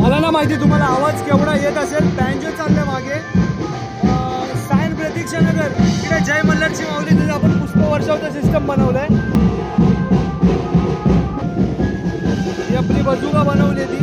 मला ना माहिती तुम्हाला आवाज केवढा येत असेल. बँजो चालले मागे. सायन प्रतीक्षानगर इकडे जय मल्हारची माऊली तिथे आपण पुष्पवर्षाचं सिस्टम बनवलंय. ही आपली बजुका बनवली ती.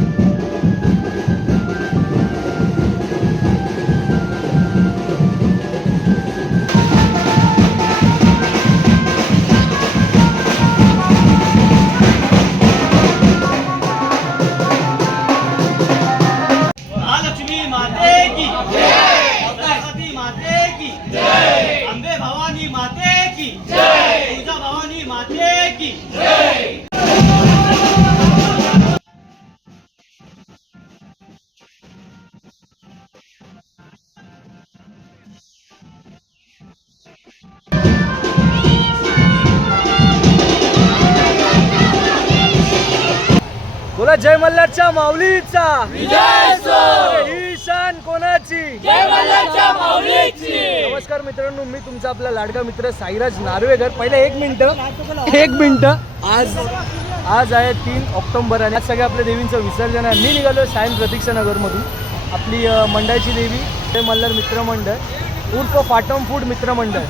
बोला जय मल्हारच्या माऊलीचा विजय असो. ही शान कोणाची? जय मल्हारच्या माऊलीची. नमस्कार मित्रांनो, मी तुमचा आपला लाडका मित्र साईराज नार्वेकर. पहिले एक मिनिट. आज आहे 3 ऑक्टोबर आणि आज सगळ्या आपल्या देवींचं विसर्जन आहे. मी निघालो सायन प्रतीक्षानगरमधून. आपली मंडळाची देवी जय मल्हार मित्रमंडळ उर्फ फाटम फूड मित्रमंडळ,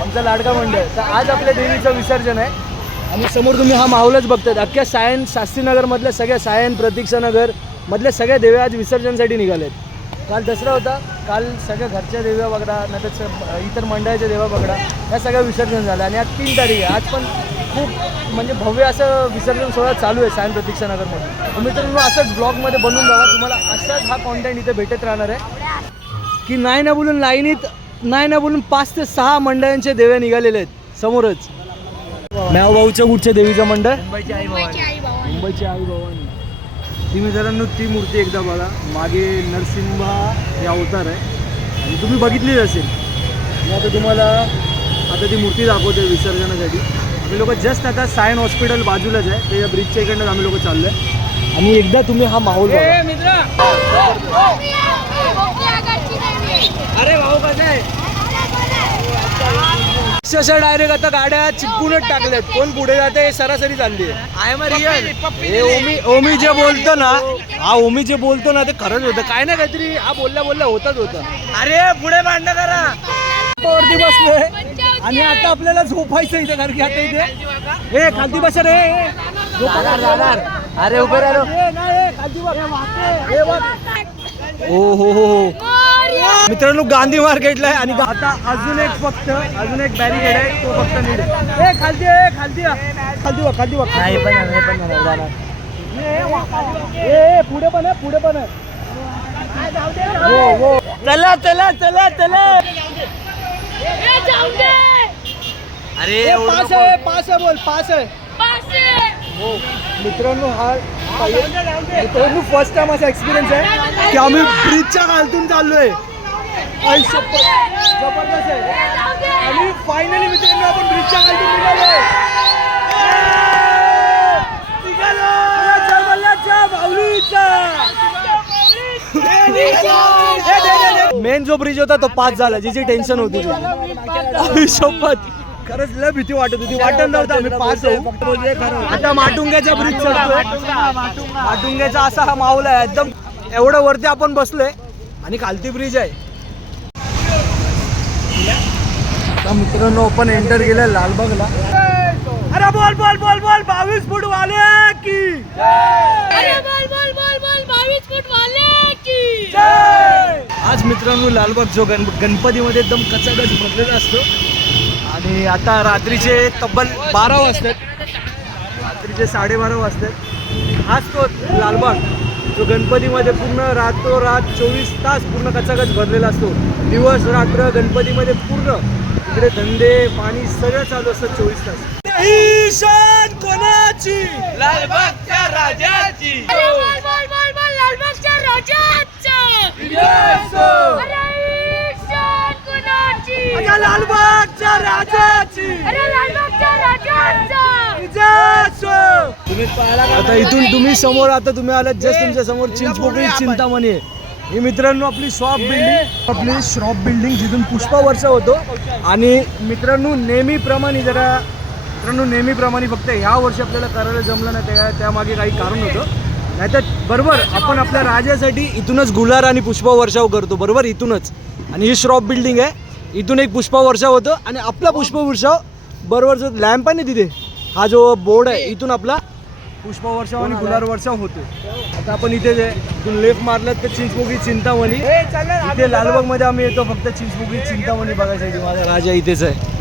आमचा लाडका मंडळ. तर आज आपल्या देवीचं विसर्जन आहे आणि समोर तुम्ही हा माहोलच बघताय. अख्ख्या सायन शास्त्रीनगरमधल्या सगळ्या सायन प्रतीक्षानगर मधल्या सगळ्या देव्या आज विसर्जनसाठी निघालेत. काल दसरा होता. काल सगळ्या घरच्या देव्या बघा, नंतर इतर मंडळाच्या देव्या बघा, या सगळ्या विसर्जन झालं. आणि आज 3 तारीख आहे. आज पण खूप म्हणजे भव्य असं विसर्जन सोहळा चालू आहे सायन प्रतीक्षानगरमध्ये. मित्रांनो असंच ब्लॉगमध्ये बनवून जावा. तुम्हाला असाच हा कॉन्टेंट इथे भेटत राहणार आहे की नाही ना बोलून लाईनीत नाही ना बोलून 5 ते 6 मंडळांचे देव्या निघालेले आहेत समोरच. म्यावभाऊच्या कुठच्या देवीचं मंडळ? मुंबईची आई भवानी. ती मित्रांनो ती मूर्ती एकदा बघा. मागे नरसिंह हे अवतार आहे आणि तुम्ही बघितलीच असेल. मी आता तुम्हाला ती मूर्ती दाखवते विसर्जनासाठी. आम्ही लोक जस्ट आता सायन हॉस्पिटल बाजूलाच आहे, त्याच्या ब्रिजच्या इकडनं आम्ही लोक चाललो आहे. आणि एकदा तुम्ही हा माहोल बघा. अरे भाऊ कसं आहे अक्षरशः डायरेक्ट आता गाड्या चिपकूनच टाकल्यात. कोण पुढे जाते हे सरासरी चालली आहे. I am real. हे ओमी जे बोलतो ना, ओमी जे बोलतो ना ते खरंच होतं. काय ना काहीतरी हा बोलल्या होतच होतं. अरे पुढे भांडण करा. वरती बसलोय आणि आता आपल्याला झोपायचं इथे, कारण की आता इथे हे खालती बसा रे. अरे उभे राहिलो. ओ हो मित्रांनो गांधी मार्केटला आहे आणि आता अजून एक बॅरिकेड आहे, तो फक्त नीट. खालती पुढे पण आहे. चला. अरे पास आहे. हो मित्रांनो, हा फर्स्ट टाइम असा एक्सपिरियन्स आहे की आम्ही ब्रिजच्या खालतून चाललोय. जबरदस्त आहे. आणि फायनली मित्रांनो आपण ब्रिजच्या खालतून निघालो. मेन जो ब्रिज होता तो पास झाला, जिची टेन्शन होती. शपथ खरंच लय भीती वाटत होती. वाटत नव्हतं आम्ही पास होऊ. आता माटुंग्याचा ब्रिज चढतोय. माटुंग्याचा असा हा माहोल आहे. एकदम एवढं वरती आपण बसलोय आणि खालती ब्रिज आहे. आता मित्रांनो आपण एंटर केलंय लालबागला. अरे बोल 22 फूट वाले की. आज मित्रांनो लालबाग जो गणपतीमध्ये एकदम कचाकच भरलेला असतो. आणि आता रात्रीचे तब्बल 12 वाजतात. रात्रीचे 12:30 वाजतात. हाच तो लालबाग जो गणपतीमध्ये पूर्ण रातोरात 24 तास पूर्ण कचाकच भरलेला असतो. दिवस रात्र गणपतीमध्ये पूर्ण इकडे धंदे पाणी सगळं चालू असतं 24 तास. ही शान कोणाची? लालबागच्या राजाची. लालबागच्या राजाचा. लालबागच्या राजाची. आता इथून तुम्ही समोर आता तुम्ही आलात जस्ट तुमच्या समोर चिंचपोकळी चिंतामणी आहे. ही मित्रांनो आपली शॉप बिल्डिंग जिथून पुष्पवर्ष होतो. आणि मित्रांनो नेहमीप्रमाणे फक्त ह्या वर्षी आपल्याला करायला जमलं नाही, त्यामागे काही कारण होतं. नाहीतर बरोबर आपण आपल्या राजासाठी इथूनच गुलार आणि पुष्पवर्षाव करतो, बरोबर इथूनच. आणि ही श्रॉफ बिल्डिंग आहे, इथून एक पुष्पवर्षाव होतो आणि आपला पुष्पवर्षाव बरोबर जो लॅम्प आहे ना तिथे, हा जो बोर्ड आहे, इथून आपला पुष्पवर्षाव आणि गुलार वर्षाव होतो. आता आपण इथेच आहे, इथून लेफ्ट मारलं तर चिंचपोकळी चिंतामणी. इथे लालबागमध्ये आम्ही येतो फक्त चिंचपोकळी चिंतामणी बघायसाठी. माझा राजा इथेच आहे.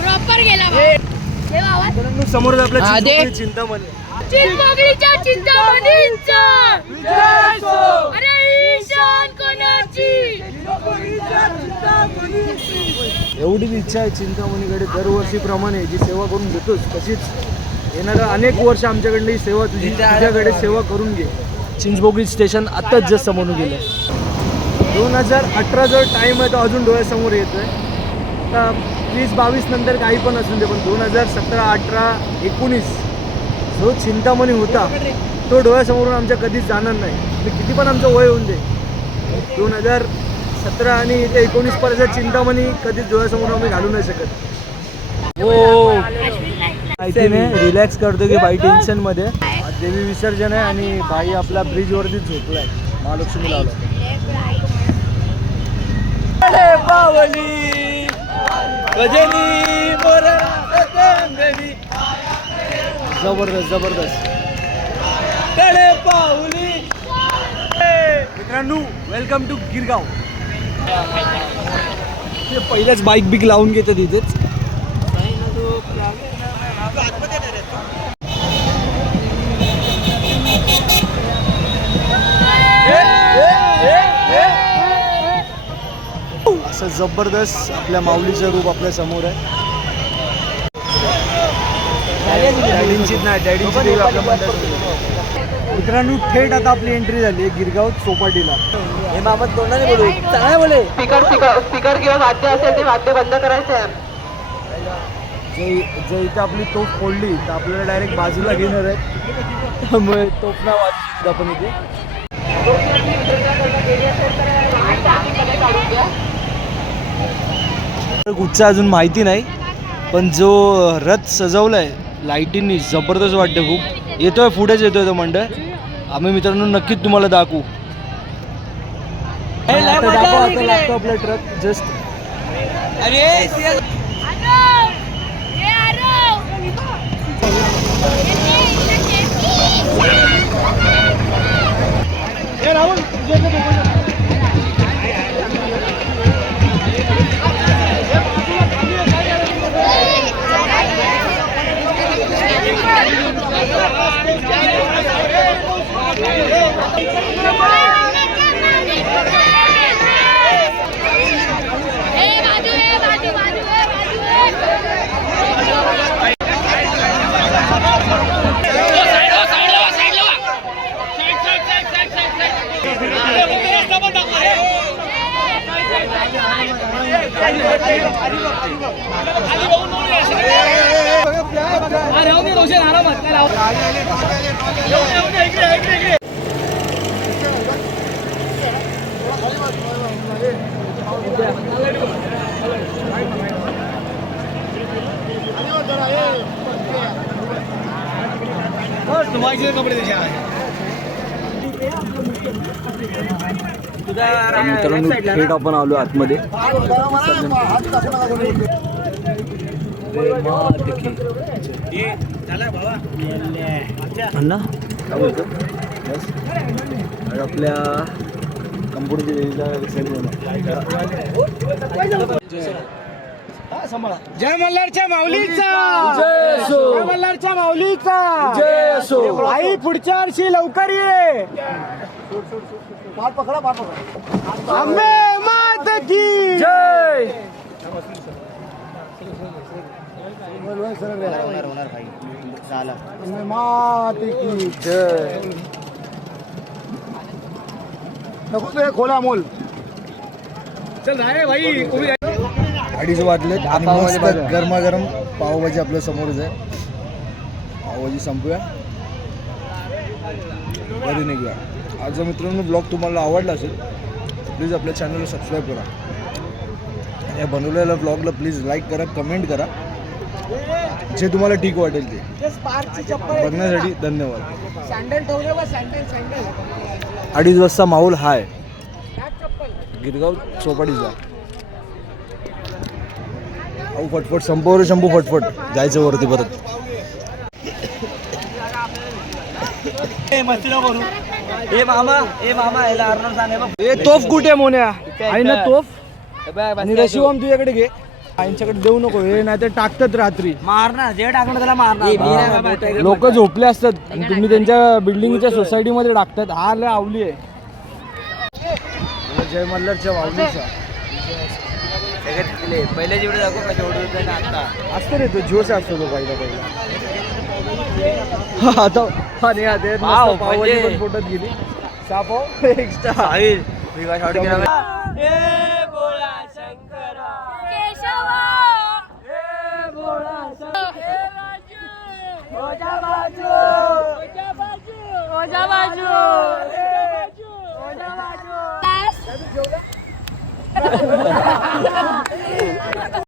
प्रॉपर गेला समोर आपला चिंचपोकळी चिंतामणी. चिंचपोकळीच्या चिंतामणीचा अरे ईशान कोणाची. एवढीच इच्छा आहे चिंतामणीकडे, दरवर्षीप्रमाणे जी सेवा करून घेतोच तशीच येणाऱ्या अनेक वर्ष आमच्याकडली ही सेवा तुझ्याकडे सेवा करून घे. चिंचपोकळी स्टेशन आत्ताच जस्ट समोरून गेलं. 2018 जो टाईम आहे तो अजून डोळ्यासमोर येतो आहे. आता 20-22 नंतर काही पण असून दे, पण 2017, 18, 19 जो चिंतामणी होता तो डोळ्यासमोरून आमच्या कधीच जाणार नाही. किती पण आमचं वय होऊन दे, 2017 आणि 19 पर्यंत चिंतामणी कधीच डोळ्यासमोर आम्ही घालू नाही शकत. हो माहितीने रिलॅक्स करतो की बाई टेन्शनमध्ये. देवी विसर्जन आहे आणि बाई आपला ब्रिजवरतीच झोपलाय. महालक्ष्मी लावला. जबरदस्त जबरदस्त. मित्रांनो वेलकम टू गिरगाव. पहिल्याच बाईक बिक लावून घेतात इथेच. असं जबरदस्त आपल्या माऊलीचं रूप आपल्या समोर आहे. डॅडींची नाही, डॅडींची देवी आपल्या मंडळात. मित्रांनो थेट आता आपली एंट्री झाली गिरगाव चौपाटीला. हे बाबत तोंडाने बोलू, चांगले बोले. स्पीकर किंवा वाद्य असेल ते वाद्य बंद करायचं आहे. जे इथं आपली तोफ फोडली तर आपल्याला डायरेक्ट बाजूला घेणार आहे, त्यामुळे तोफ ना वाजू आपण इथे. कुठचा अजून माहिती नाही, पण जो रथ सजवलाय लाईटींनी जबरदस्त वाटते खूप. येतोय पुढेच येतोय तो मंडळ. आम्ही मित्रांनो नक्कीच तुम्हाला दाखवू. लागतो आपला ट्रक जस्ट. मित्रांनो थेट आपण आलो आतमध्ये. अण्णा काय बोलतो बस आपल्या कम्प्युटरची जय मल्हारच्या माऊलीचा, जय मल्हारच्या माऊलीचा जय असो. आई पुढच्या वर्षी लवकर ये. आंबे मात की जय. मात की जय. नको ते खोला मोल. चल रे भाई. 2:30 वाजले आणि मस्त गरमागरम पावभाजी आपल्या समोरच आहे. पावभाजी संपूया, बरी निघूया. आज मित्रांनो ब्लॉग तुम्हाला आवडला असेल प्लीज आपल्या चॅनलला सबस्क्राईब करा आणि या बनवलेल्या ब्लॉगला प्लीज लाईक करा, कमेंट करा, जे तुम्हाला ठीक वाटेल ते बघण्यासाठी धन्यवाद. 2:30 वाजता माहोल हाय गिरगाव चौपाटीचा. अहो फटफट संपव रे शंभू, फटफट जायचं वरती परत. ए तोफ कुठे मोन्या आहे ना तोफ आणि रशिवम तुझ्याकडे घे, यांच्याकडे देऊ नको हे नाही तर टाकतात रात्री मारणार जे टाकणार त्याला मारणार. लोक झोपले असतात आणि तुम्ही त्यांच्या बिल्डिंगच्या सोसायटीमध्ये टाकतात. हा लय आवली आहे जय मल्हारच्या माऊलीचा. पहिले जेवढे दाखव कसे ओढत आता असतो रे तो जोश असतो तो पहिला आता हा नाही आता पावभाजी पण पोटात गेली. सापाव एक्स्ट्रा केशवा ओझा बाजू ओझा बाजू